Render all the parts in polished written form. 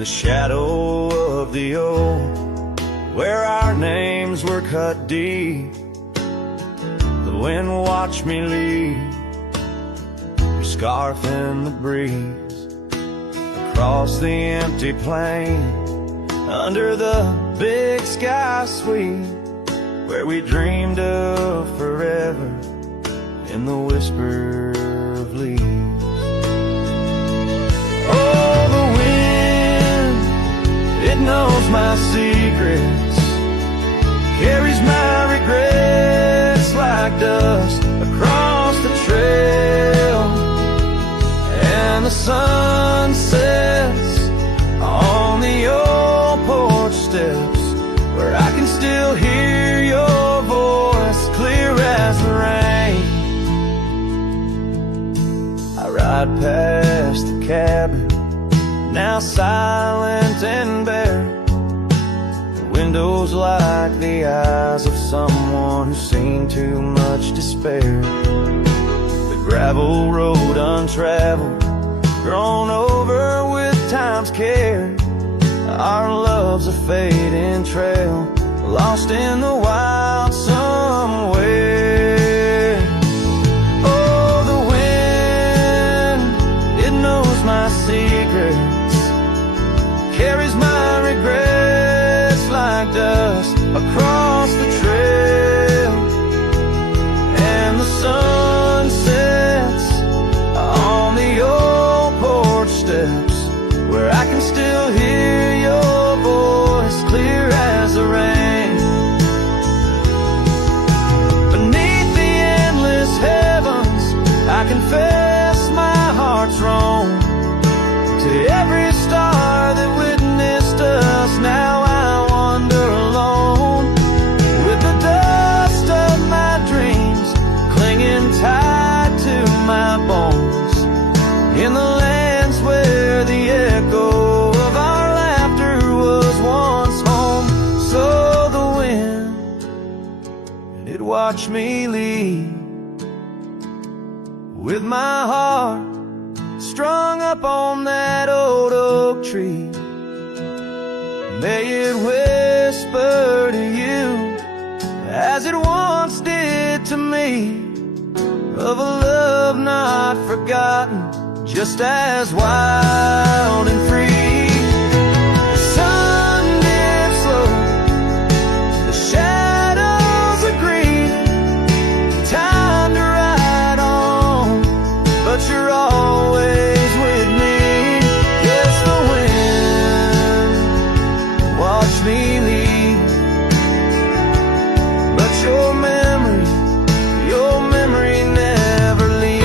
the shadow of the old, where our names were cut deep. The wind watched me leave, your scarf in the breeze, across the empty plain, under the big sky sweep, where we dreamed of forever in the whisper of leaves. Oh, the wind, it knows my secrets, carries my regrets like dust across the trail, and the sun sets on the old porch steps, where I can still hear your voice clear as the rain. I ride past the cabin, now silent and bare, the windows like the eyes of someone who's seen too much despair. The gravel road untraveled, grown over with time's care, our love's a fading trail, lost in the wild somewhere. Oh, the wind, it knows my secrets, carries my regrets like dust across the trail, and the sun sets on the old porch steps, where I can still hear your voice clear as the rain. Beneath the endless heavens, I confess my heart's wrong. To every star that witnessed us, now I wander alone, with the dust of my dreams clinging tight to my bones, in the lands where the echo of our laughter was once home. So the wind, it watched me leave, with my heart strung up on that old oak tree. May it whisper to you, as it once did to me, of a love not forgotten, just as wild and free. The sun dips slow, the shadows agree, time to ride on, but you're always with me. Yes, the wind watched me leave, but your memory never leaves.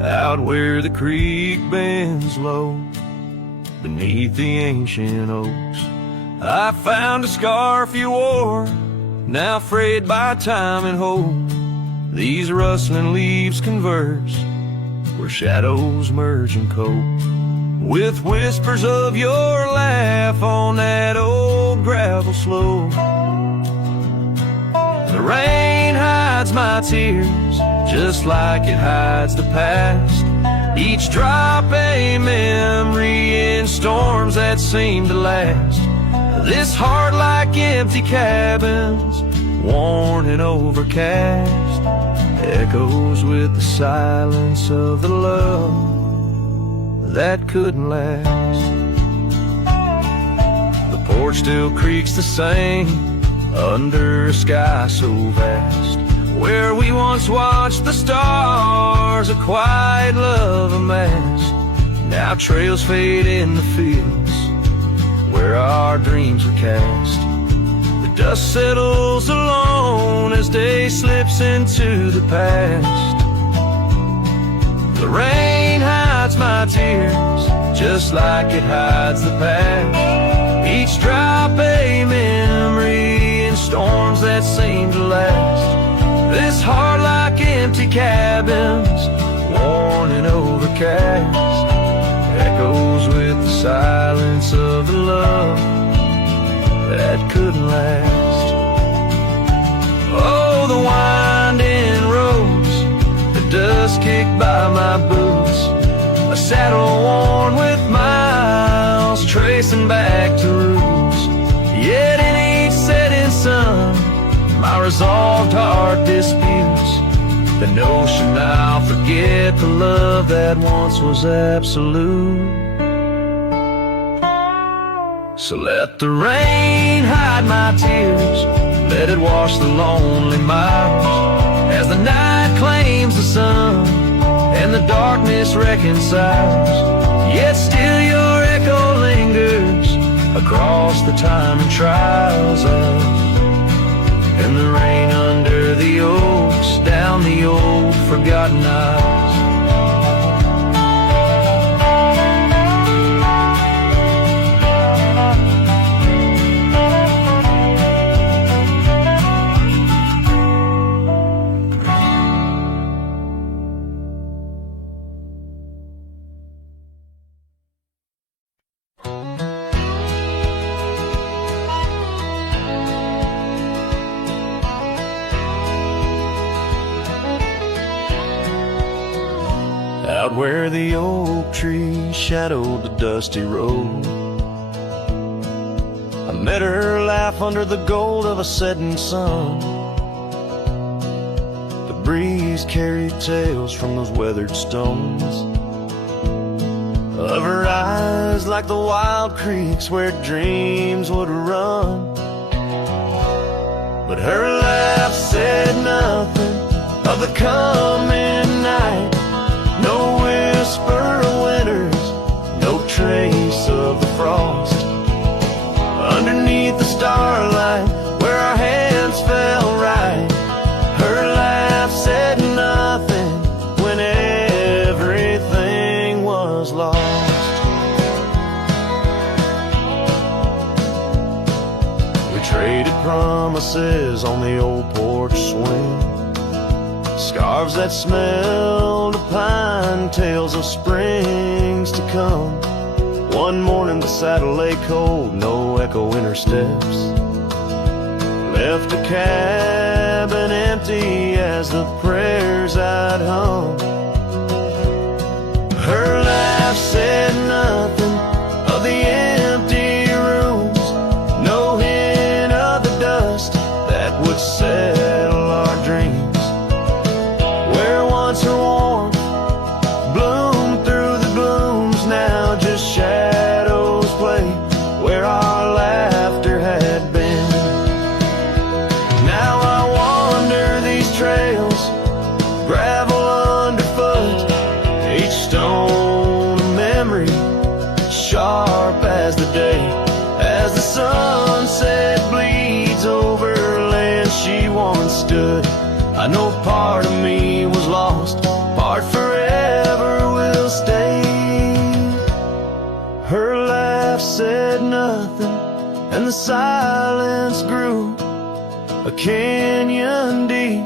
Out where the creek bends low, beneath the ancient oaks, I found a scarf you wore, now frayed by time and hope. These rustling leaves converse, where shadows merge and cope, with whispers of your laugh on that old gravel slope. The rain hides my tears, just like it hides the past, each drop a memory in storms that seem to last. This heart like empty cabins, worn and overcast, echoes with the silence of the love that couldn't last. The porch still creaks the same, under a sky so vast, where we once watched the stars, a quiet love amassed. Now trails fade in the fields, where our dreams were cast. The dust settles alone as day slips into the past. The rain hides my tears, just like it hides the past. Each drop a memory in storms that seem to last. This heart like empty cabins, worn and overcast, echoes with the silence of the love that couldn't last. Oh, the winding roads, the dust kicked by my boots, a saddle worn with miles, tracing back to roots. Yet in each setting sun, my resolved heart disputes the notion I'll forget the love that once was absolute. So let the rain hide my tears, let it wash the lonely miles, as the night claims the sun and the darkness reconciles. Yet still your echo lingers across the time and trials of, and the rain under the oaks, down the old forgotten aisles. Out where the oak tree shadowed the dusty road, I met her laugh under the gold of a setting sun. The breeze carried tales from those weathered stones of her eyes, like the wild creeks where dreams would run. But her laugh said nothing of the coming night, no whisper of winters, no trace of the frost. Underneath the starlight, where our hands fell right, her laugh said nothing when everything was lost. We traded promises on the old porch swing, scarves that smelled of pine, tales of springs to come. One morning the saddle lay cold, no echo in her steps, left a cabin empty as the prayers I'd hung. Her laugh said nothing of the empty rooms, no hint of the dust that would settle our dreams. Her warmth bloomed through the glooms, now just shadows play where our laughter had been. Now I wander these trails, gravel underfoot, each stone a memory, sharp as the day, as the sunset bleeds over land she once stood. I know part of me was lost, part forever will stay. Her laugh said nothing, and the silence grew a canyon deep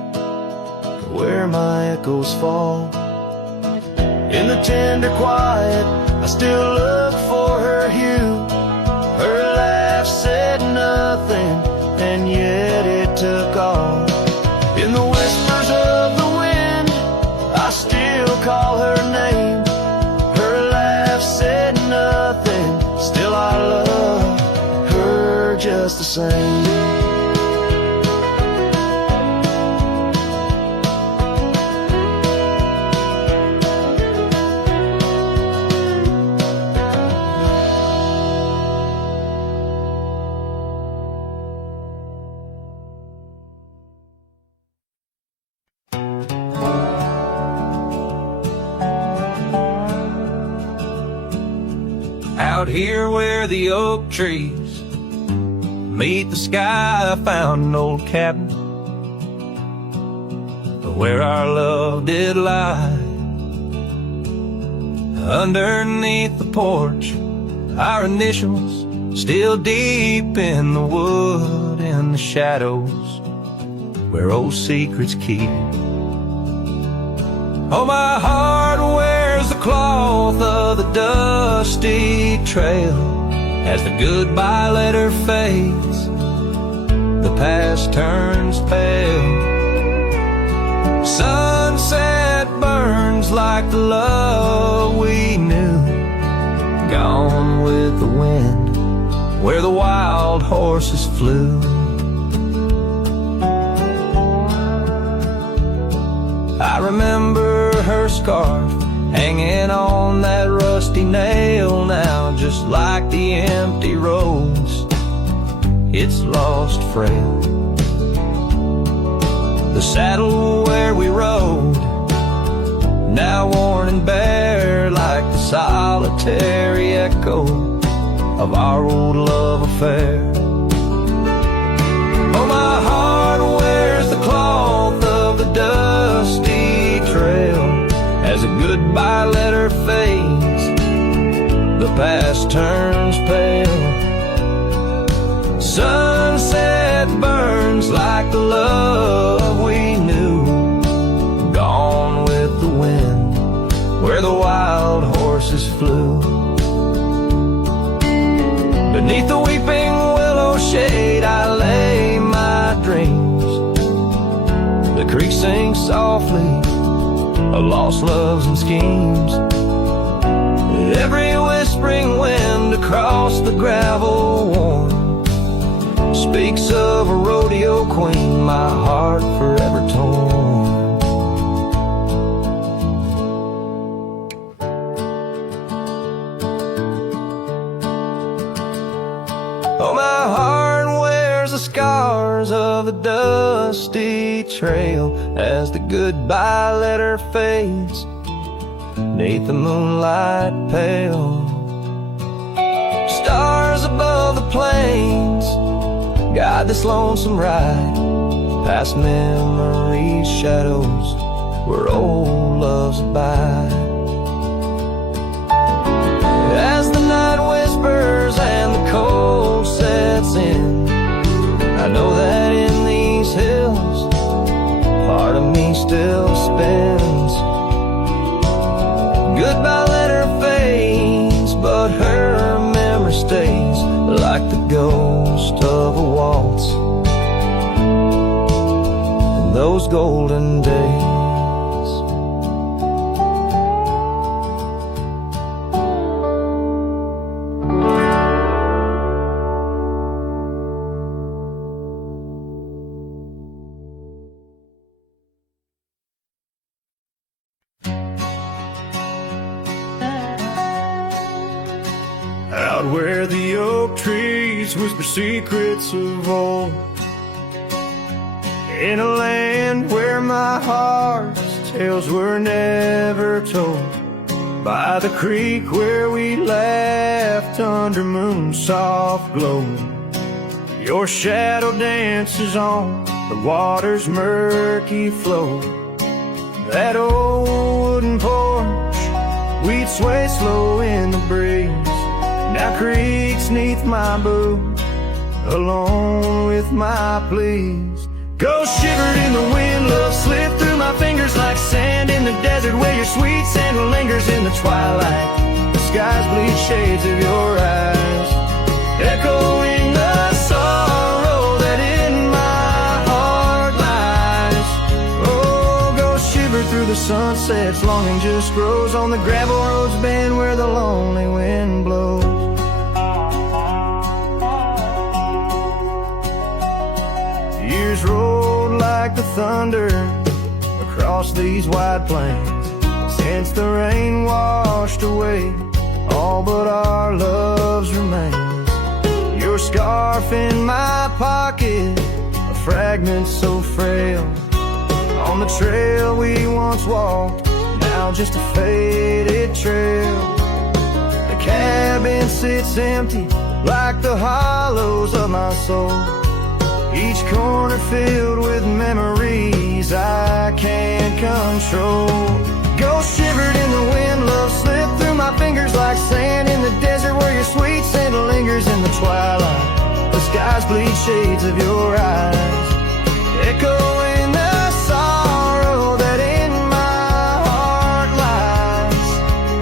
where my echoes fall. In the tender quiet, I still look for her hue. Her laugh said nothing, and yet it took all. In the whispers of the wind, I still call her name. Her laugh said nothing, still I love her just the same. Out here where the oak trees meet the sky, I found an old cabin where our love did lie. Underneath the porch, our initials still deep in the wood, in the shadows where old secrets keep. Oh, my heart wears the cloth of the dusty trail as the goodbye letter fades, the past turns pale. Sunset burns like the love we knew, gone with the wind where the wild horses flew. I remember her scarf hanging on that rusty nail now, just like the empty roads, it's lost frail. The saddle where we rode, now worn and bare, like the solitary echo of our old love affair. Oh, my heart wears the cloth of the dusty trail as a goodbye letter fades, the past turns pale. Sunset burns like the love we knew, gone with the wind where the wild horses flew. Beneath the weeping willow shade I lay my dreams. The creek sings softly of lost loves and schemes. Every whispering wind across the gravel worn speaks of a rodeo queen, my heart forever torn. Oh, my heart wears the scars of the dusty trail as the goodbye letter fades, 'neath the moonlight pale. Stars above the plains guide this lonesome ride, past memories, shadows where old loves abide. As the night whispers and the cold sets in, I know that in these hills part of me still spins. Goodbye letter fades, but her memory stays, like the ghost of a waltz in those golden days. Out where the oak trees whisper secrets of old, in a land where my heart's tales were never told, by the creek where we laughed under moon's soft glow, your shadow dances on the water's murky flow. That old wooden porch, we'd sway slow in the breeze, now creaks 'neath my boot, alone with my pleas. Ghost shivered in the wind, love slipped through my fingers like sand in the desert, where your sweet scent lingers in the twilight. The skies bleed shades of your eyes, echoing the sorrow that in my heart lies. Oh, ghost shiver through the sunsets, longing just grows on the gravel roads bend where the lonely wind blows. Years rolled like the thunder across these wide plains, since the rain washed away all but our loves remains. Your scarf in my pocket, a fragment so frail, on the trail we once walked, now just a faded trail. The cabin sits empty like the hollows of my soul, each corner filled with memories I can't control. Ghost shivered in the wind, love slipped through my fingers like sand in the desert, where your sweet scent lingers in the twilight. skies bleed shades of your eyes, echoing the sorrow that in my heart lies.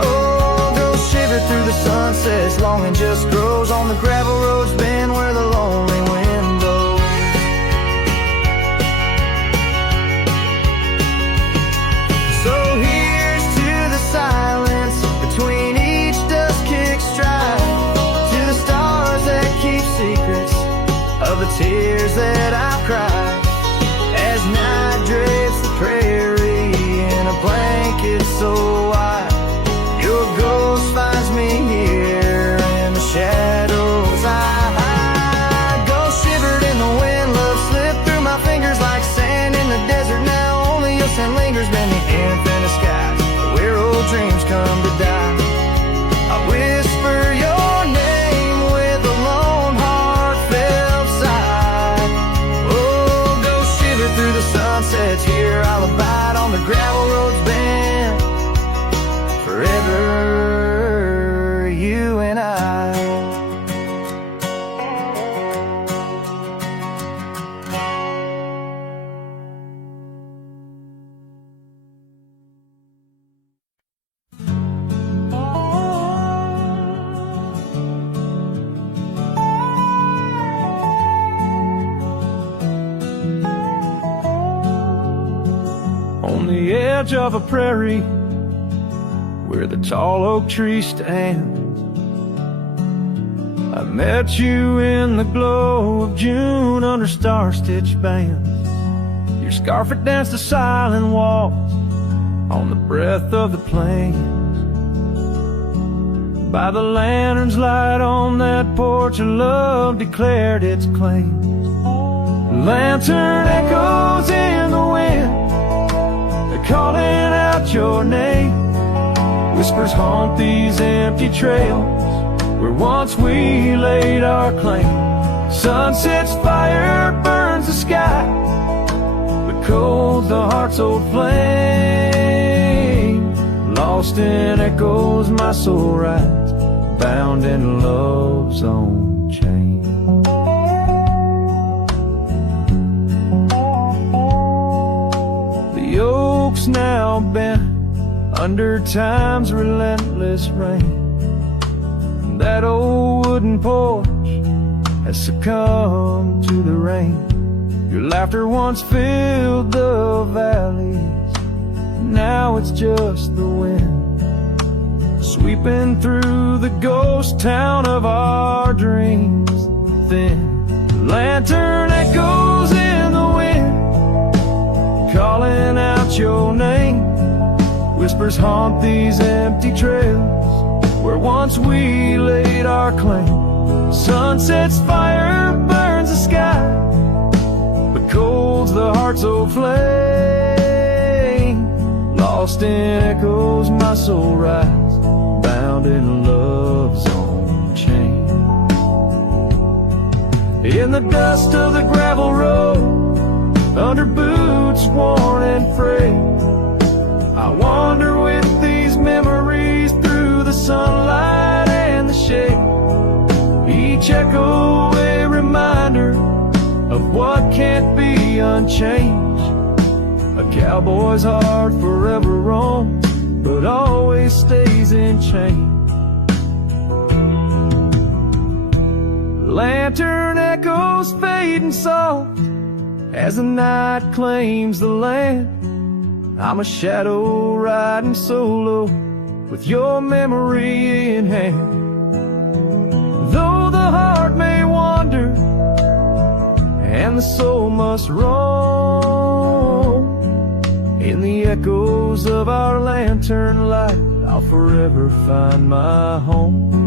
Oh, go shiver through the sunsets, longing just grows on the gravel roads bend where the lonely wind blows. So here's to the silence between each dust-kicked stride, to the stars that keep secrets of the tears that I've cried, as night drapes the prairie in a blanket so wide. Your ghost finds me here in the shadows I hide. Ghost shivered in the wind, love slipped through my fingers like sand in the desert. Now only your scent lingers, been the infinite skies where old dreams come to die. I whisper your name with a lone heartfelt sigh. Oh, go shiver through the sunsets, here I'll abide on the gravel roads bend forever, you and I. On the edge of a prairie where the tall oak tree stands, I met you in the glow of June under star-stitched bands. Your scarf had danced a silent waltz on the breath of the plains. By the lantern's light on that porch, of love declared its claims. The lantern echoes in the wind, they're calling out your name. Whispers haunt these empty trails where once we laid our claim. Sunset's fire burns the sky, but cold the heart's old flame. Lost in echoes my soul rides, bound in love's own chain. The oak's now bent under time's relentless rain. That old wooden porch has succumbed to the rain. Your laughter once filled the valleys, now it's just the wind sweeping through the ghost town of our dreams. Thin lantern echoes in the wind, calling out your name. Whispers haunt these empty trails where once we laid our claim. Sunset's fire burns the sky, but cold's the heart's old flame. Lost in echoes my soul rides, bound in love's own chain. In the dust of the gravel road, under boots worn and frayed, I wander with these memories through the sunlight and the shade. Each echo a reminder of what can't be unchanged. A cowboy's heart forever roams, but always stays in chains. Lantern echoes fading soft as the night claims the land. I'm a shadow riding solo with your memory in hand. Though the heart may wander and the soul must roam, in the echoes of our lantern light I'll forever find my home.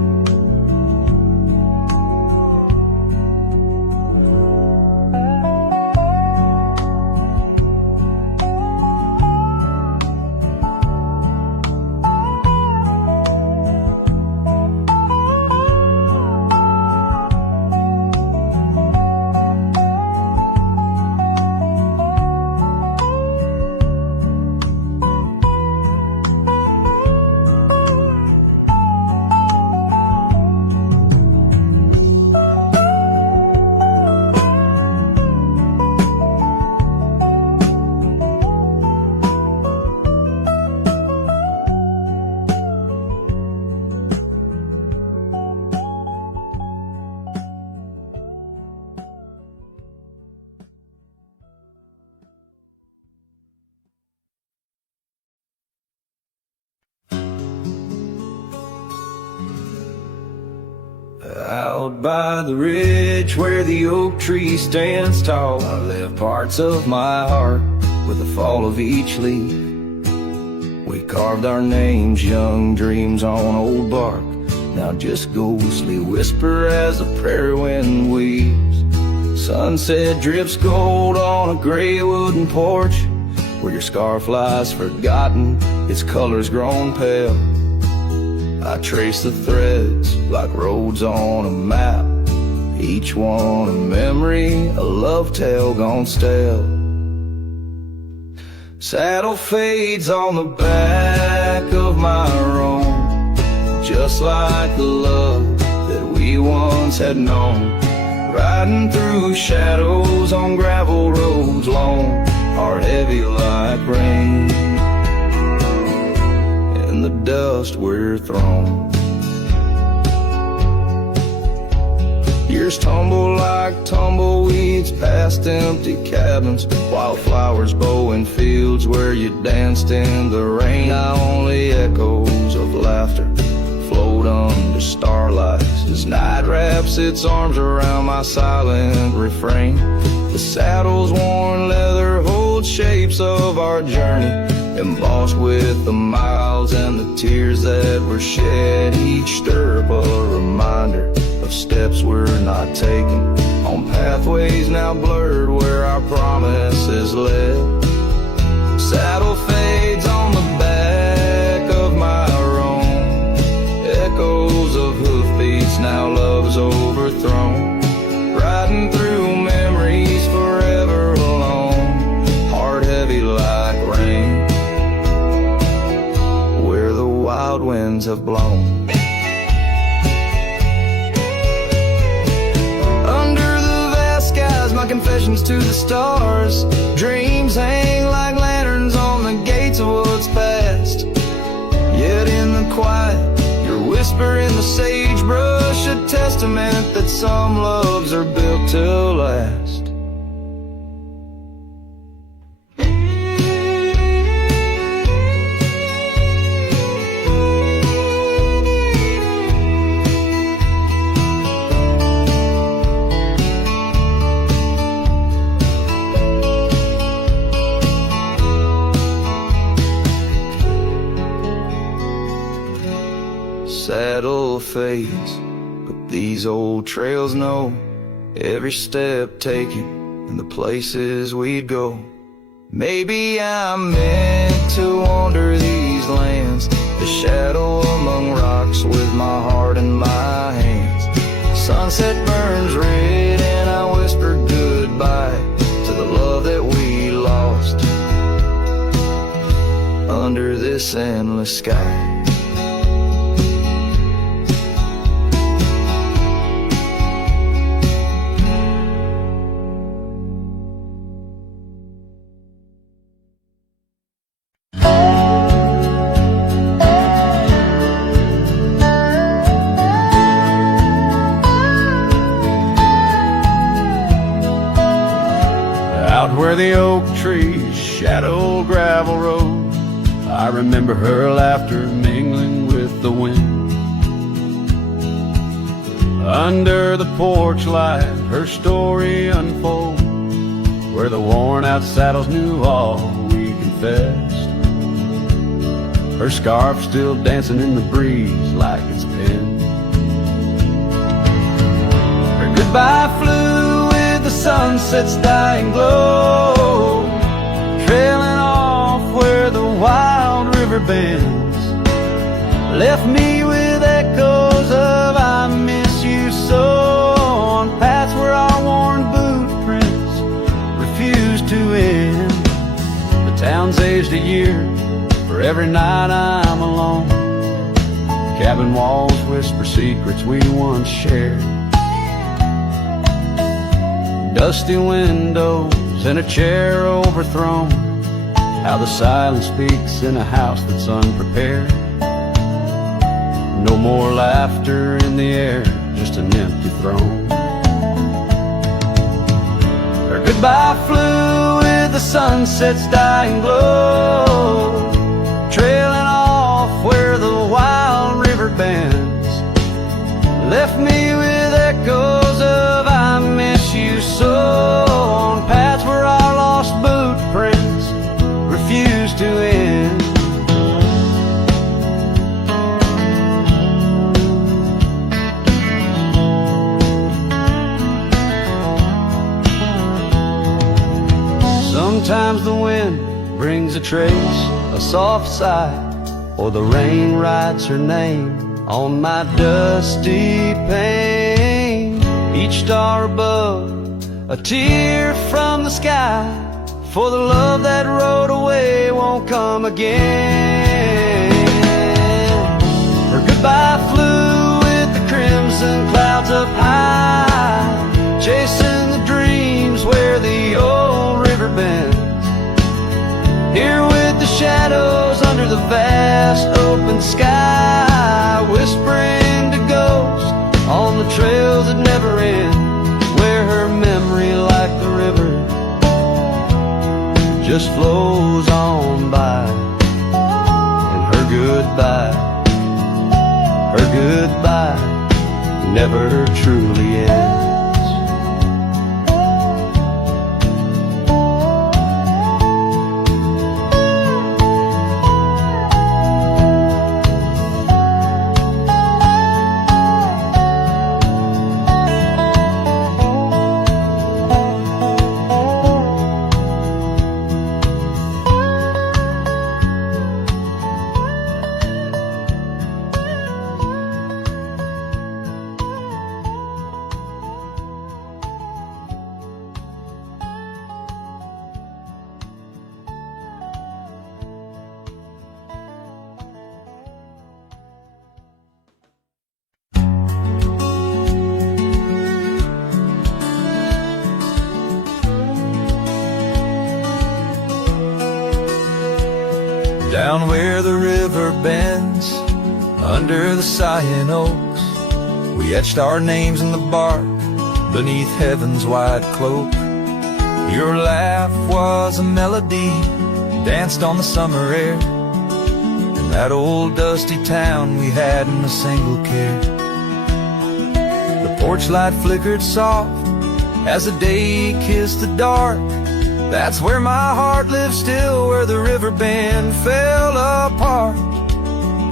Out by the ridge where the oak tree stands tall, I left parts of my heart with the fall of each leaf. We carved our names, young dreams on old bark, now just ghostly whisper as the prairie wind weaves. Sunset drips gold on a gray wooden porch, where your scarf lies forgotten, its colors grown pale. I trace the threads like roads on a map, each one a memory, a love tale gone stale. Saddle fades on the back of my roan, just like the love that we once had known. Riding through shadows on gravel roads long, heart heavy like rain. In the dust we're thrown. Years tumble like tumbleweeds past empty cabins, wildflowers bow in fields where you danced in the rain. Now only echoes of laughter float under starlight as night wraps its arms around my silent refrain. The saddle's worn leather holds shapes of our journey, embossed with the miles and the tears that were shed. Each stirrup a reminder of steps we're not taking, on pathways now blurred where our promises led. Saddle fades on the back of my roan, echoes of hoofbeats, now love's overthrown. Riding through memories forever alone, heart heavy like rain, where the wild winds have blown. My confessions to the stars, dreams hang like lanterns on the gates of what's past. Yet in the quiet, your whisper in the sagebrush, a testament that some loves are built to last. Saddle fades, but these old trails know every step taken and the places we'd go. Maybe I'm meant to wander these lands, the shadow among rocks with my heart in my hands. Sunset burns red and I whisper goodbye to the love that we lost under this endless sky. Out where the oak trees shadow gravel road, I remember her laughter mingling with the wind. Under the porch light, her story unfolds, where the worn out saddles knew all we confessed. Her scarf still dancing in the breeze like it's pinned. Her goodbye flew with the sunset's dying glow, trailing off where the wild river bends. Left me with echoes of I miss you so, on paths where our worn boot prints refuse to end. The town's aged a year for every night I'm alone. Cabin walls whisper secrets we once shared. Dusty windows and a chair overthrown, how the silence speaks in a house that's unprepared. No more laughter in the air, just an empty throne. Her goodbye flew with the sunset's dying glow, trailing off where the wild river bends. left me with echoes of I miss you so, on paths where our lost boot prints refuse to end. Sometimes the wind brings a trace, a soft sigh, or the rain writes her name on my dusty pane. Each star above, a tear from the sky, for the love that rode away won't come again. Her goodbye flew with the crimson clouds up high, chasing the dreams where the old river bends. Here with the shadows under the vast open sky, whispering to ghosts on the trails that never end, where her memory, like the river, just flows on by. And her goodbye never truly ends. Down where the river bends, under the sighing oaks, we etched our names in the bark, beneath heaven's wide cloak. Your laugh was a melody, danced on the summer air, in that old dusty town we had in a single care. The porch light flickered soft as the day kissed the dark. That's where my heart lives still, where the river bend fell apart.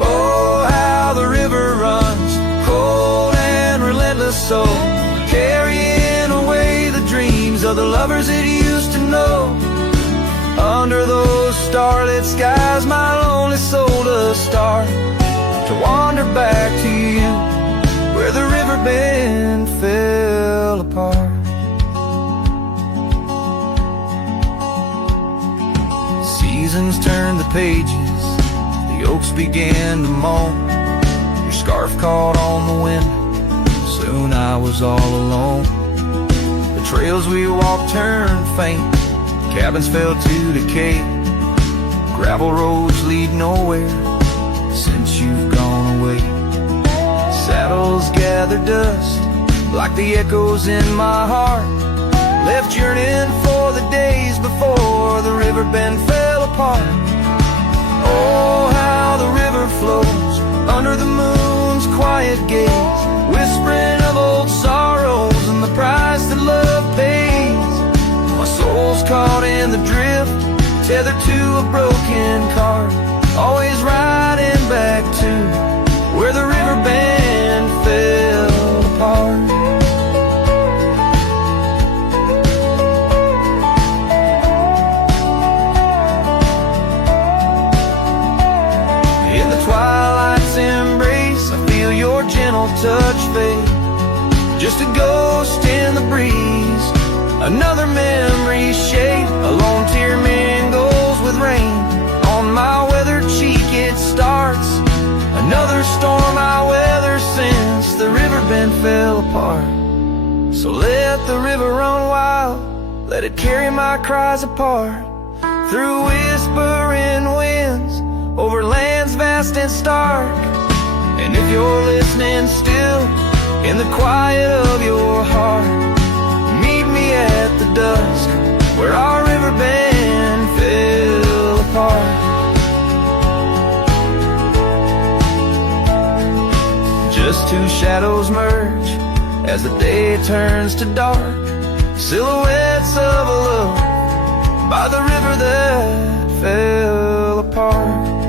Oh, how the river runs, cold and relentless, so carrying away the dreams of the lovers it used to know. Under those starlit skies, my lonely soul does start to wander back to you, where the river bend fell apart. Seasons turned the pages, the oaks began to moan. Your scarf caught on the wind, soon I was all alone. The trails we walked turned faint, cabins fell to decay. Gravel roads lead nowhere since you've gone away. Saddles gather dust like the echoes in my heart, left yearning for the days before the river bend fell apart. Oh, how the river flows under the moon's quiet gaze, whispering of old sorrows and the price that love pays. My soul's caught in the drift, tethered to a broken cart, always riding back to where the river bend fell apart. Twilight's embrace, I feel your gentle touch fade, just a ghost in the breeze, another memory shade. A lone tear mingles with rain on my weathered cheek, it starts another storm I weather since the river bend fell apart. So let the river run wild, let it carry my cries apart, through whispering winds, over lands vast and stark. And if you're listening still, in the quiet of your heart, meet me at the dusk, where our river bend fell apart. Just two shadows merge as the day turns to dark. Silhouettes of a love by the river that fell apart.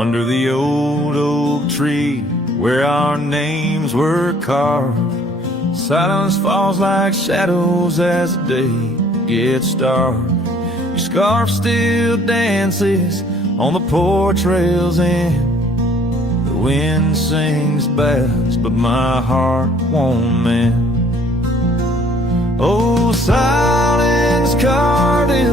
Under the old oak tree where our names were carved, silence falls like shadows as the day gets dark. Your scarf still dances on the porch rails and the wind sings bass, but my heart won't mend. Oh, silence carved in